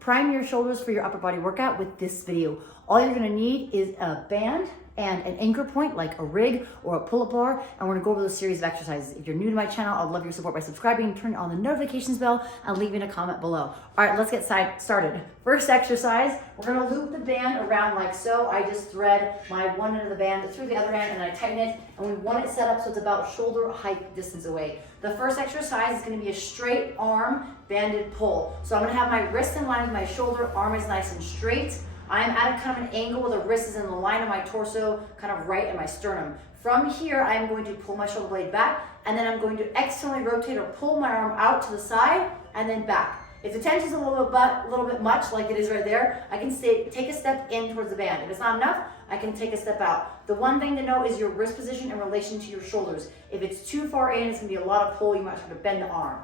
prime your shoulders for your upper body workout with this video. All you're gonna need is a band and an anchor point like a rig or a pull-up bar, and we're gonna go over those series of exercises. If you're new to my channel, I'd love your support by subscribing, turning on the notifications bell, and leaving a comment below. All right, let's get started. First exercise, we're gonna loop the band around like so. I just thread my one end of the band through the other end, and I tighten it, and we want it set up so it's about shoulder height distance away. The first exercise is gonna be a straight arm banded pull. So I'm gonna have my wrist in line with my shoulder, arm is nice and straight. I'm at a kind of an angle where the wrist is in the line of my torso, kind of right at my sternum. From here, I'm going to pull my shoulder blade back, and then I'm going to externally rotate or pull my arm out to the side and then back. If the tension's a little bit much, like it is right there, I can take a step in towards the band. If it's not enough, I can take a step out. The one thing to know is your wrist position in relation to your shoulders. If it's too far in, it's gonna be a lot of pull, you might try to bend the arm.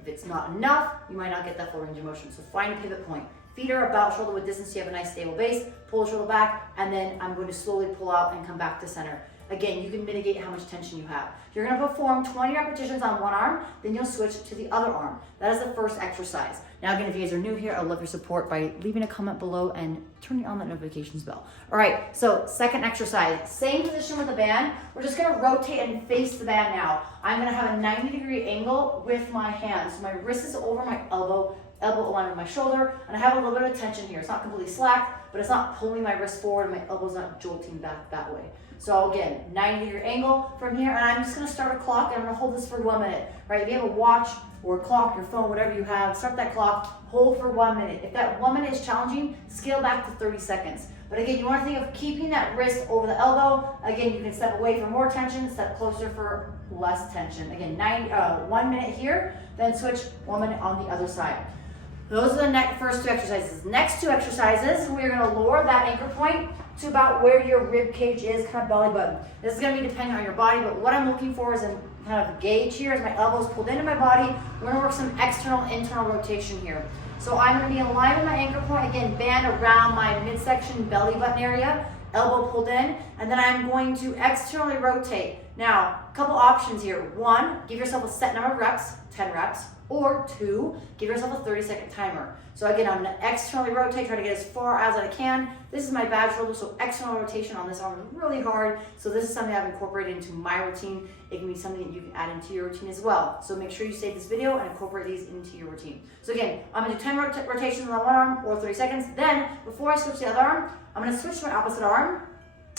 If it's not enough, you might not get that full range of motion. So find a pivot point. Feet are about shoulder width distance so you have a nice stable base. Pull the shoulder back, and then I'm going to slowly pull out and come back to center. Again, you can mitigate how much tension you have. You're gonna perform 20 repetitions on one arm, then you'll switch to the other arm. That is the first exercise. Now again, if you guys are new here, I'd love your support by leaving a comment below and turning on that notifications bell. All right, so second exercise, same position with the band. We're just gonna rotate and face the band now. I'm gonna have a 90-degree angle with my hands. So my wrist is over my elbow aligned with my shoulder, and I have a little bit of tension here. It's not completely slack, but it's not pulling my wrist forward, and my elbow's not jolting back that way. So again, 90-degree angle from here, and I'm just gonna start a clock, and I'm gonna hold this for 1 minute, right? If you have a watch or a clock, your phone, whatever you have, start that clock, hold for 1 minute. If that 1 minute is challenging, scale back to 30 seconds. But again, you wanna think of keeping that wrist over the elbow. Again, you can step away for more tension, step closer for less tension. Again, 1 minute here, then switch 1 minute on the other side. Those are the first two exercises. Next two exercises, we're gonna lower that anchor point to about where your rib cage is, kind of belly button. This is gonna be dependent on your body, but what I'm looking for is a kind of gauge here as my elbows pulled into my body. We're gonna work some external, internal rotation here. So I'm gonna be in line with my anchor point, again, band around my midsection belly button area, elbow pulled in, and then I'm going to externally rotate. Now, a couple options here. One, give yourself a set number of reps, 10 reps, or two, give yourself a 30-second timer. So again, I'm gonna externally rotate, try to get as far as I can. This is my bad shoulder, so external rotation on this arm is really hard. So this is something I've incorporated into my routine. It can be something that you can add into your routine as well. So make sure you save this video and incorporate these into your routine. So again, I'm gonna do 10 rotations on one arm or 30 seconds. Then, before I switch to the other arm, I'm gonna switch to my opposite arm,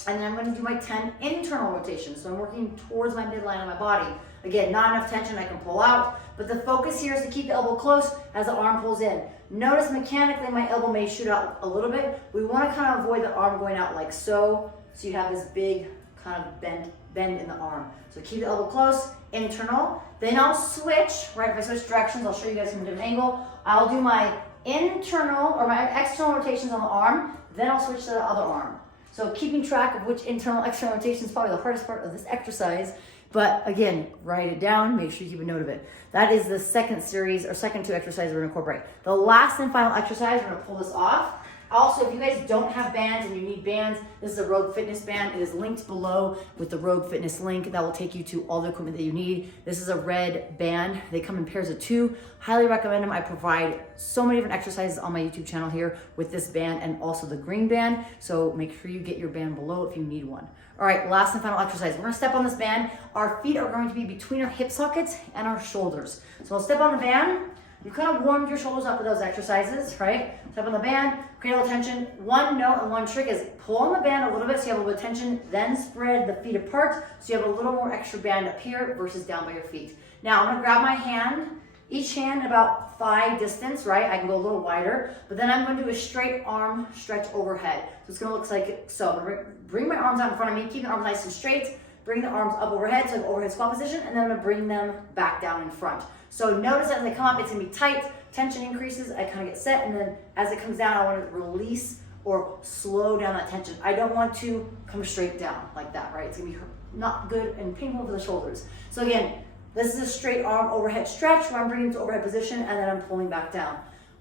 and then I'm gonna do my 10 internal rotations. So I'm working towards my midline of my body. Again, not enough tension, I can pull out, but the focus here is to keep the elbow close as the arm pulls in. Notice mechanically my elbow may shoot out a little bit. We wanna kind of avoid the arm going out like so you have this big kind of bend in the arm. So keep the elbow close, internal. Then I'll switch, right? If I switch directions, I'll show you guys from a different angle. I'll do my internal or my external rotations on the arm, then I'll switch to the other arm. So keeping track of which internal, external rotation is probably the hardest part of this exercise. But again, write it down, make sure you keep a note of it. That is the second series or second two exercises we're gonna incorporate. The last and final exercise, we're gonna pull this off. Also, if you guys don't have bands and you need bands, this is a Rogue Fitness band. It is linked below with the Rogue Fitness link that will take you to all the equipment that you need. This is a red band. They come in pairs of 2. Highly recommend them. I provide so many different exercises on my YouTube channel here with this band and also the green band. So make sure you get your band below if you need one. All right, last and final exercise. We're gonna step on this band. Our feet are going to be between our hip sockets and our shoulders. So we'll step on the band. You kind of warmed your shoulders up with those exercises, right? Step on the band, create a little tension. One note and one trick is pull on the band a little bit so you have a little bit of tension, then spread the feet apart so you have a little more extra band up here versus down by your feet. Now I'm gonna grab my hand, each hand about thigh distance, right? I can go a little wider, but then I'm gonna do a straight arm stretch overhead. So it's gonna look like so. I'm gonna bring my arms out in front of me, keep the arms nice and straight, bring the arms up overhead, so I have overhead squat position, and then I'm gonna bring them back down in front. So notice that as they come up, it's gonna be tight, tension increases, I kind of get set, and then as it comes down, I wanna release or slow down that tension. I don't want to come straight down like that, right? It's gonna be not good and painful for the shoulders. So again, this is a straight arm overhead stretch where I'm bringing it to overhead position and then I'm pulling back down.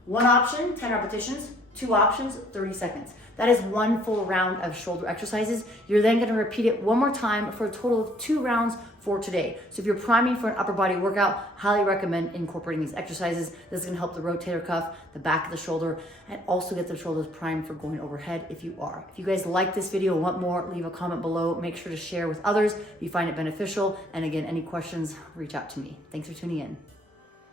One option, 10 repetitions. Two options, 30 seconds. That is one full round of shoulder exercises. You're then gonna repeat it one more time for a total of 2 rounds for today. So if you're priming for an upper body workout, highly recommend incorporating these exercises. This is gonna help the rotator cuff, the back of the shoulder, and also get the shoulders primed for going overhead if you are. If you guys like this video and want more, leave a comment below. Make sure to share with others if you find it beneficial. And again, any questions, reach out to me. Thanks for tuning in.